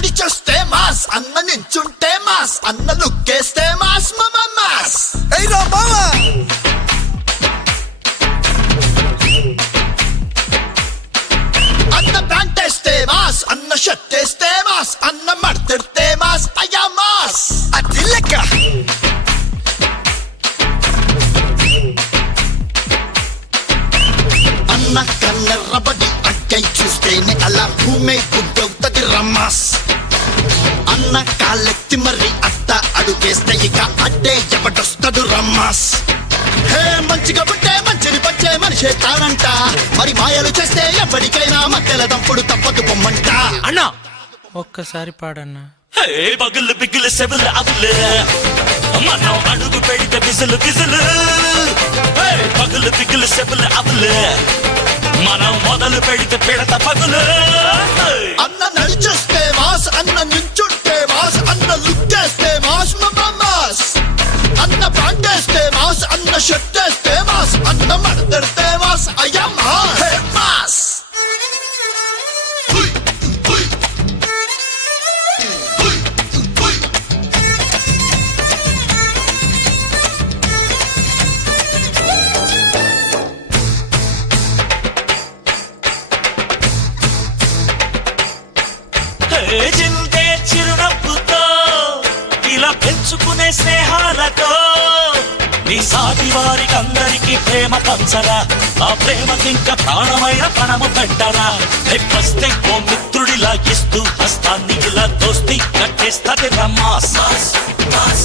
నడిచొస్తే mass, అన్న నించుంటే mass, అన్న లుక్కేస్తే mass mass. ఏయ్రా మావా అన్న ప్యాంట్ వేస్తే మాస్, అన్న షర్ట్ వేస్తే మాస్, అన్న మడతెడితే మాస్ అయ్యా మాస్. అది లెక్క అన్న కన్నెర్రబడి అక్కై చూస్తేనే అలా భూమే గుడ్డవుతది రమాస్. అన్న కాళ్ళెత్తి మరి అత్త అడుగేస్తే ఇక అడ్డే ఎవడొస్తడు రమాస్. హే మంచిగా పుట్టే మంచిని పచ్చే మనిషే తానంట, మరి మాయలు చేస్తే ఎవరికైనా మధ్యల దంపుడు తప్పదు బొమ్మంట. అన్నా ఒక్కసారి పాడన్నా. పగులు బిగులు సెబులు అబులు మనం అడుగు పెడితే బిజులు బిజులు. పగులు బిగులు సెబులు అబులు మనం మొదలు పెడితే పెడత పగులు. అన్న నడిచొస్తే మాస్, అన్న నించుంటే మాస్, అన్న లుక్కేస్తే మాస్ మాస్. అన్న ప్యాంట్ వేస్తే మాస్, అన్న షర్ట్ వేస్తే మాస్, అన్న మడతెడితే మాస్ అయ్యా మాస్. జిల్దే చిరునవ్వుతో ఇలా పెంచుకునే స్నేహాలతో నీ సాటి వారికి అందరికీ ప్రేమ పంచరా, ఆ ప్రేమకింక ప్రాణమైన పణము పెట్టరా. వస్తే ఓ మిత్రుడిలా ఇస్తూ హస్తాన్ని ఇలా దోస్తి కట్టేస్తది రమాస్.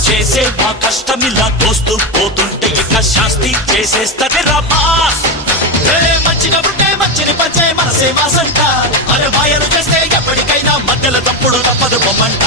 చేసే మా కష్టం ఇలా దోస్తూ పోతుంటే ఇక శాస్తి చేసేస్తది రమాస్. మంచిగా ఉంటే మంచిని పంచే మనసే మాసంట, అరే మాయలు చేస్తే ఎప్పటికైనా మధ్యలో తప్పుడు తప్పదు బొమ్మంట.